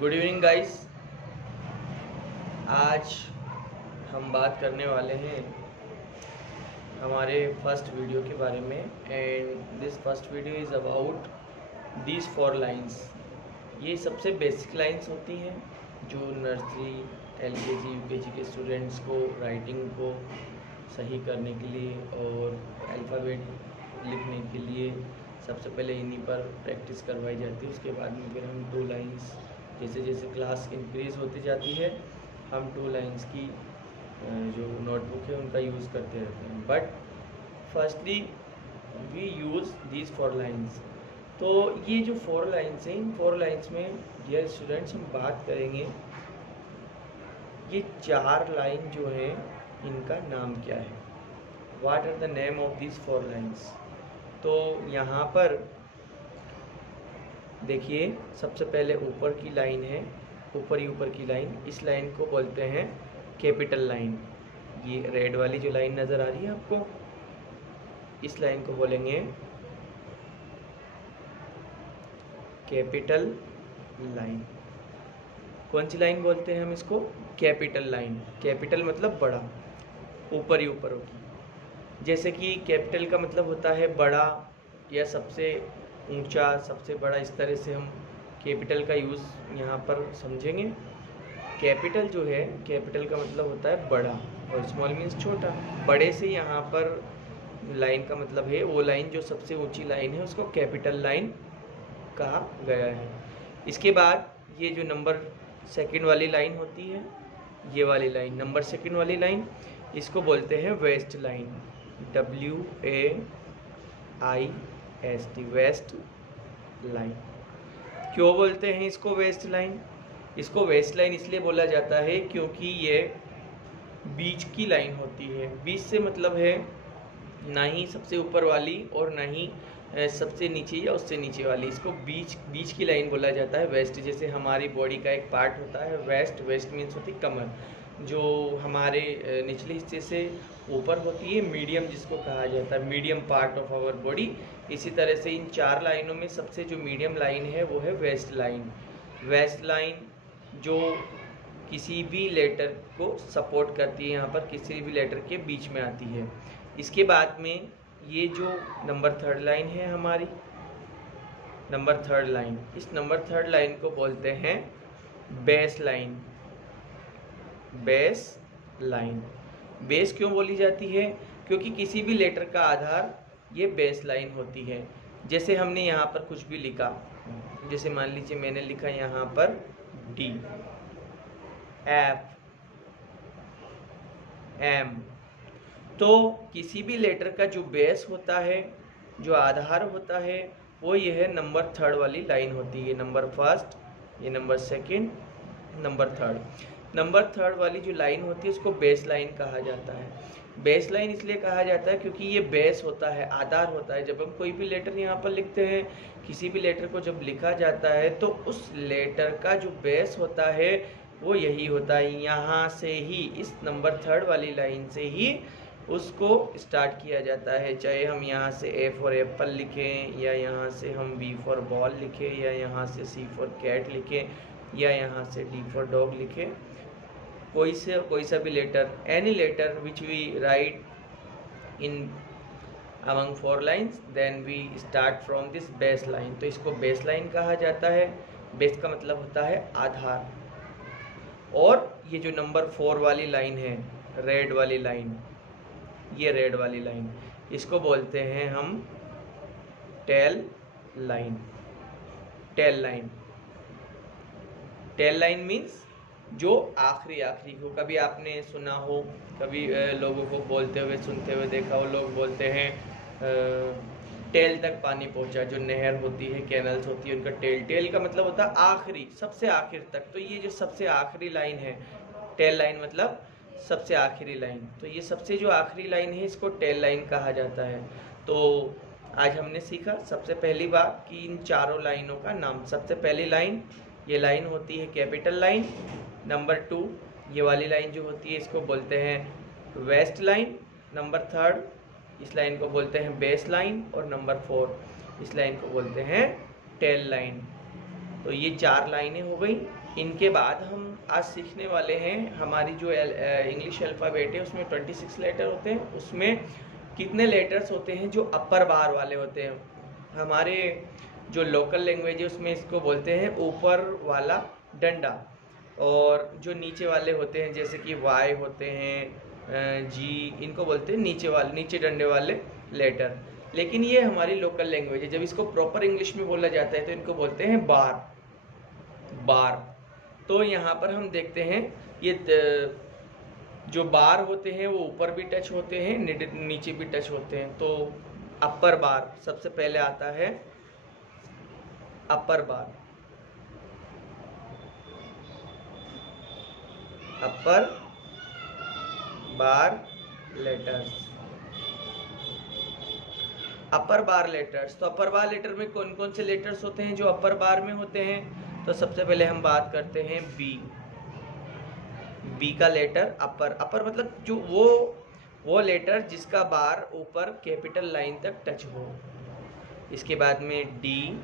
Good evening guys. आज हम बात करने वाले हैं हमारे फर्स्ट वीडियो के बारे में। And this first video is about these 4 lines. ये सबसे बेसिक लाइन्स होती हैं जो नर्सरी एलकेजी यूकेजी के स्टूडेंट्स को राइटिंग को सही करने के लिए और अल्फ़ाबेट लिखने के लिए सबसे पहले इन्हीं पर प्रैक्टिस करवाई जाती है। उसके बाद में फिर हम 2 लाइन्स, जैसे जैसे क्लास इंक्रीज़ होती जाती है हम 2 लाइन्स की जो नोटबुक है उनका यूज़ करते रहते हैं। But firstly we use these 4 lines. तो ये जो 4 लाइन्स हैं, इन 4 लाइन्स में डियर स्टूडेंट्स हम बात करेंगे ये 4 लाइन जो है इनका नाम क्या है, what are the name of these 4 lines. तो यहाँ पर देखिए सबसे पहले ऊपर की लाइन है, ऊपर की लाइन, इस लाइन को बोलते हैं कैपिटल लाइन। ये रेड वाली जो लाइन नज़र आ रही है आपको, इस लाइन को बोलेंगे कैपिटल लाइन। कौन सी लाइन बोलते हैं हम इसको? Capital line. कैपिटल मतलब बड़ा, ऊपर ही ऊपर होगी। जैसे कि कैपिटल का मतलब होता है बड़ा या सबसे ऊंचा, सबसे बड़ा, इस तरह से हम कैपिटल का यूज़ यहाँ पर समझेंगे। कैपिटल जो है, कैपिटल का मतलब होता है बड़ा और स्मॉल मीन्स छोटा। बड़े से यहाँ पर लाइन का मतलब है वो लाइन जो सबसे ऊंची लाइन है उसको कैपिटल लाइन कहा गया है। इसके बाद ये जो नंबर सेकंड वाली लाइन होती है, ये वाली लाइन नंबर सेकंड वाली लाइन, इसको बोलते हैं waist line. WAIST, waist line. क्यों बोलते हैं इसको वेस्ट लाइन? इसको वेस्ट लाइन इसलिए बोला जाता है क्योंकि ये बीच की लाइन होती है। बीच से मतलब है ना ही सबसे ऊपर वाली और ना ही सबसे नीचे या उससे नीचे वाली, इसको बीच की लाइन बोला जाता है वेस्ट। जैसे हमारी बॉडी का एक पार्ट होता है वेस्ट मीन्स होती है कमर, जो हमारे निचले हिस्से से ऊपर होती है, मीडियम जिसको कहा जाता है, medium part of our body. इसी तरह से इन 4 लाइनों में सबसे जो मीडियम लाइन है वो है वेस्ट लाइन। वेस्ट लाइन जो किसी भी लेटर को सपोर्ट करती है, यहाँ पर किसी भी लेटर के बीच में आती है। इसके बाद में ये जो नंबर 3rd लाइन है हमारी, नंबर 3rd लाइन, इस नंबर 3rd लाइन को बोलते हैं base line. Base line. Base क्यों बोली जाती है? क्योंकि किसी भी लेटर का आधार ये बेस लाइन होती है। जैसे हमने यहाँ पर कुछ भी लिखा, जैसे मान लीजिए मैंने लिखा यहाँ पर D, F, M, तो किसी भी लेटर का जो बेस होता है, जो आधार होता है, वो ये है नंबर 3rd वाली लाइन होती है। नंबर 1st, ये number 2nd, number 3rd। Number 3rd वाली जो लाइन होती है उसको बेस लाइन कहा जाता है। बेस लाइन इसलिए कहा जाता है क्योंकि ये बेस होता है, आधार होता है। जब हम कोई भी लेटर यहाँ पर लिखते हैं, किसी भी लेटर को जब लिखा जाता है तो उस लेटर का जो बेस होता है वो यही होता है। यहाँ से ही, इस नंबर 3rd वाली लाइन से ही उसको स्टार्ट किया जाता है। चाहे हम यहाँ से A फॉर एप्पल लिखें, या यहाँ से हम B फॉर बॉल लिखें, या यहाँ से C फॉर कैट लिखें, या यहाँ से D फॉर डॉग लिखें, कोई सा भी letter, any letter which we write in among 4 lines, then we start from this base line। तो इसको बेस लाइन कहा जाता है। बेस का मतलब होता है आधार। और ये जो नंबर 4 वाली लाइन है, रेड वाली लाइन, ये रेड वाली लाइन, इसको बोलते हैं हम tail line. Tail line. Tail line means जो आखिरी को, कभी आपने सुना हो, कभी लोगों को बोलते हुए, सुनते हुए देखा हो, लोग बोलते हैं टेल तक पानी पहुंचा। जो नहर होती है, कैनल्स होती है, उनका टेल का मतलब होता है आखिरी, सबसे आखिर तक। तो ये जो सबसे आखिरी लाइन है, टेल लाइन मतलब सबसे आखिरी लाइन, तो ये सबसे जो आखिरी लाइन है इसको टेल लाइन कहा जाता है। तो आज हमने सीखा सबसे पहली बात कि इन 4 लाइनों का नाम। सबसे पहली लाइन, ये लाइन होती है कैपिटल लाइन। नंबर 2, ये वाली लाइन जो होती है इसको बोलते हैं वेस्ट लाइन। नंबर 3rd, इस लाइन को बोलते हैं बेस लाइन। और नंबर 4, इस लाइन को बोलते हैं टेल लाइन। तो ये 4 लाइनें हो गई इनके बाद हम आज सीखने वाले हैं हमारी जो इंग्लिश अल्फ़ाबेट है उसमें 26 लेटर होते हैं, उसमें कितने लेटर्स होते हैं जो अपर बार वाले होते हैं। हमारे जो लोकल लैंग्वेज है उसमें इसको बोलते हैं ऊपर वाला डंडा, और जो नीचे वाले होते हैं जैसे कि वाई होते हैं, जी, इनको बोलते हैं नीचे डंडे वाले लेटर। लेकिन ये हमारी लोकल लैंग्वेज है, जब इसको प्रॉपर इंग्लिश में बोला जाता है तो इनको बोलते हैं बार। तो यहाँ पर हम देखते हैं ये जो बार होते हैं वो ऊपर भी टच होते हैं, नीचे भी टच होते हैं। तो अपर बार सबसे पहले आता है, अपर बार लेटर्स। अपर बार लेटर्स, तो अपर बार लेटर में कौन कौन से लेटर्स होते हैं जो अपर बार में होते हैं? तो सबसे पहले हम बात करते हैं बी का लेटर अपर मतलब जो वो लेटर जिसका बार ऊपर कैपिटल लाइन तक टच हो। इसके बाद में डी,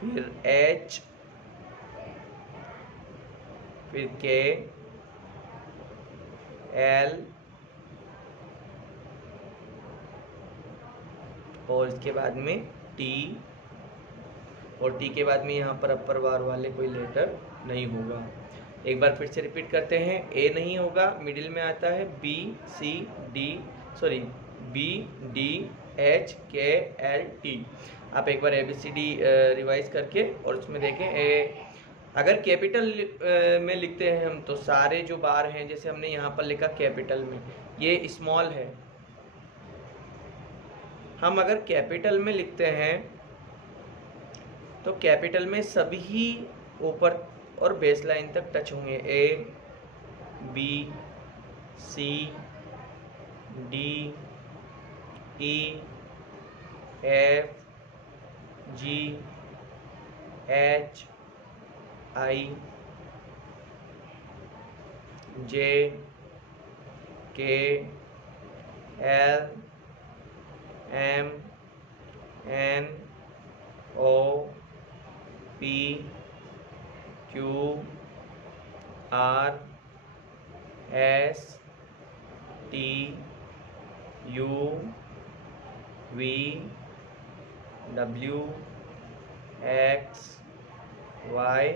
फिर एच, फिर के, एल, और इसके बाद में टी, और टी के बाद में यहाँ पर अपर बार वाले कोई लेटर नहीं होगा। एक बार फिर से रिपीट करते हैं, ए नहीं होगा, मिडिल में आता है बी डी एच के एल टी। आप एक बार ABCD रिवाइज करके और उसमें देखें। अगर कैपिटल में लिखते हैं हम तो सारे जो बार हैं, जैसे हमने यहाँ पर लिखा कैपिटल में, ये स्मॉल है। हम अगर कैपिटल में लिखते हैं तो कैपिटल में सभी ऊपर और बेस लाइन तक टच होंगे। A, B, C, D, E, F, G, H, I, J, K, L, M, N, O, P, Q, R, S, T, U, V, W, X, Y,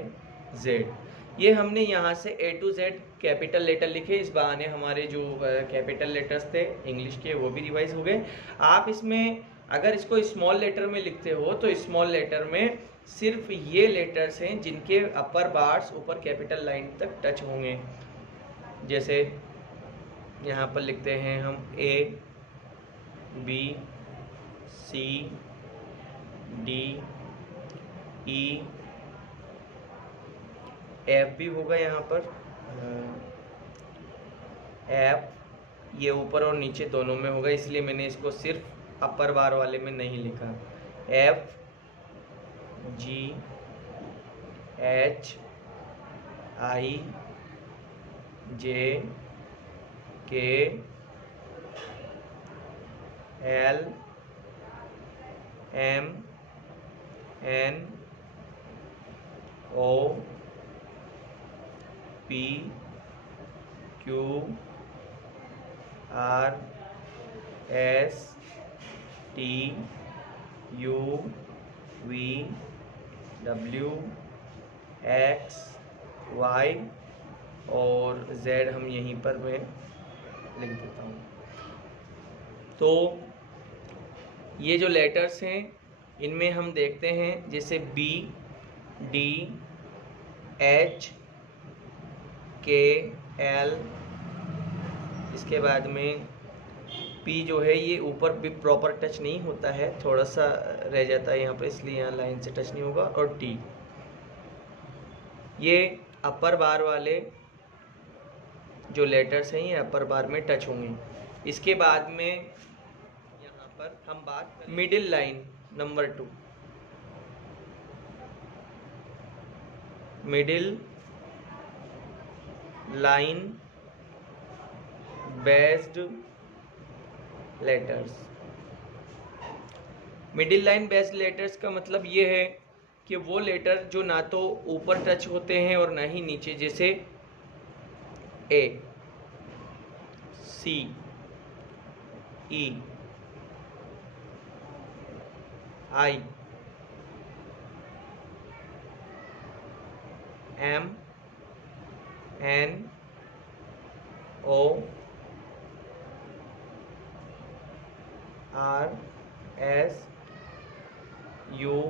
Z. ये हमने यहाँ से A to Z capital letter लिखे। इस बहाने हमारे जो capital letters थे इंग्लिश के वो भी रिवाइज हो गए। आप इसमें अगर इसको स्मॉल लेटर में लिखते हो तो स्मॉल लेटर में सिर्फ ये लेटर्स हैं जिनके अपर बार्स ऊपर कैपिटल लाइन तक टच होंगे। जैसे यहाँ पर लिखते हैं हम A, B, C, D, E, F भी होगा यहाँ पर, F, ये ऊपर और नीचे दोनों में होगा, इसलिए मैंने इसको सिर्फ अपर बार वाले में नहीं लिखा। F, G, H, I, J, K, L, M, N, O, P, Q, R, S, T, U, V, W, X, Y और Z हम यहीं पर मैं लिख देता हूँ। तो ये जो लेटर्स हैं इनमें हम देखते हैं जैसे B, D, H, K, L, इसके बाद में P जो है ये ऊपर भी प्रॉपर टच नहीं होता है, थोड़ा सा रह जाता है यहाँ पर, इसलिए यहाँ लाइन से टच नहीं होगा। और T, ये अपर बार वाले जो लेटर्स हैं ये अपर बार में टच होंगे। इसके बाद में यहाँ पर हम बात middle line number 2, middle line based letters. Middle line based letters का मतलब ये है कि वो लेटर जो ना तो ऊपर टच होते हैं और ना ही नीचे, जैसे A, C, E, I, M, N, O, R, S, U,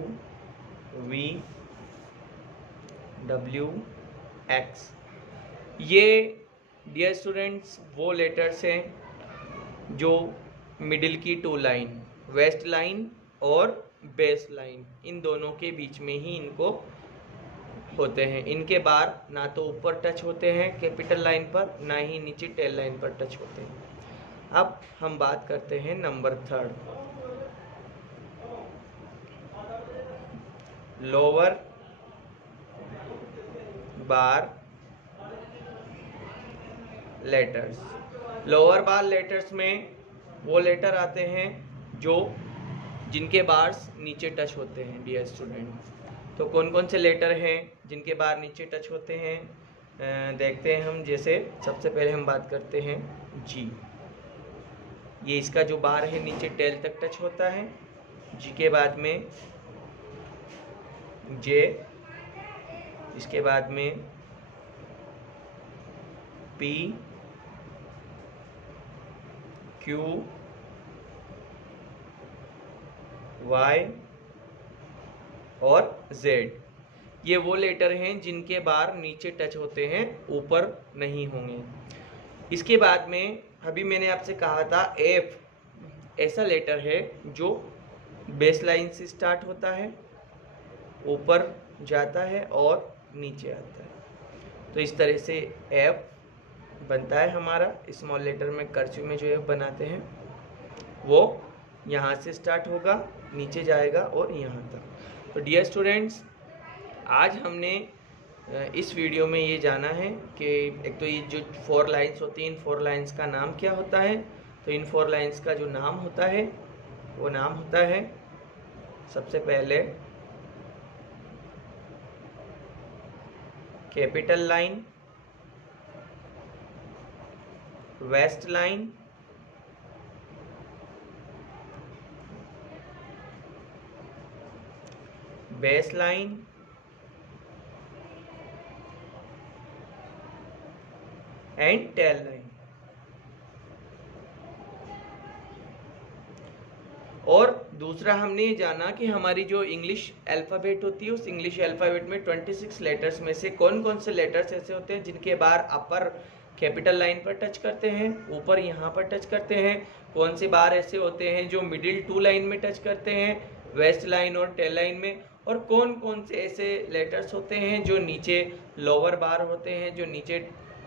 V, W, X. ये डियर स्टूडेंट्स वो लेटर्स हैं जो मिडिल की टू लाइन, वेस्ट लाइन और बेस लाइन, इन दोनों के बीच में ही इनको होते हैं। इनके बार ना तो ऊपर टच होते हैं कैपिटल लाइन पर, ना ही नीचे टेल लाइन पर टच होते हैं। अब हम बात करते हैं नंबर थर्ड, लोअर बार लेटर्स। लोअर बार लेटर्स में वो लेटर आते हैं जो जिनके बार्स नीचे टच होते हैं डियर स्टूडेंट्स। तो कौन कौन से लेटर हैं जिनके बार नीचे टच होते हैं, देखते हैं हम। जैसे सबसे पहले हम बात करते हैं जी। ये इसका जो बार है नीचे टेल तक टच होता है। जी के बाद में जे, इसके बाद में पी, क्यू, वाई और जेड। ये वो लेटर हैं जिनके बार नीचे टच होते हैं, ऊपर नहीं होंगे। इसके बाद में अभी मैंने आपसे कहा था एफ, ऐसा लेटर है जो बेस लाइन से स्टार्ट होता है, ऊपर जाता है और नीचे आता है। तो इस तरह से एफ बनता है हमारा। स्मॉल लेटर में कर्सिव में जो एफ बनाते हैं वो यहाँ से स्टार्ट होगा, नीचे जाएगा और यहाँ तक। तो डियर स्टूडेंट्स, आज हमने इस वीडियो में ये जाना है कि एक तो ये जो 4 लाइन्स होती हैं, इन 4 लाइन्स का नाम क्या होता है। तो इन 4 लाइन्स का जो नाम होता है वो नाम होता है सबसे पहले capital line, waist line, base line and tail line. और दूसरा हमने ये जाना कि हमारी जो इंग्लिश अल्फ़ाबेट होती है, उस इंग्लिश अल्फ़ाबेट में 26 लेटर्स में से कौन कौन से लेटर्स ऐसे होते हैं जिनके बार अपर कैपिटल लाइन पर टच करते हैं, ऊपर यहाँ पर टच करते हैं। कौन से बार ऐसे होते हैं जो मिडिल टू लाइन में टच करते हैं, वेस्ट लाइन और टेल लाइन में। और कौन कौन से ऐसे लेटर्स होते हैं जो नीचे लोअर बार होते हैं, जो नीचे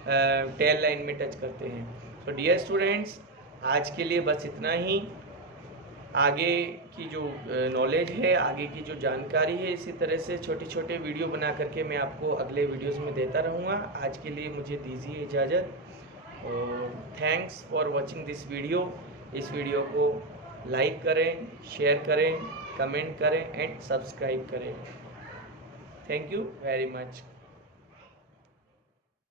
टेल लाइन में टच करते हैं। तो डियर स्टूडेंट्स, आज के लिए बस इतना ही। आगे की जो नॉलेज है, आगे की जो जानकारी है, इसी तरह से छोटे छोटे वीडियो बना करके मैं आपको अगले वीडियोस में देता रहूँगा। आज के लिए मुझे दीजिए इजाज़त और thanks for watching this video. इस वीडियो को लाइक करें, शेयर करें, कमेंट करें एंड सब्सक्राइब करें। Thank you very much.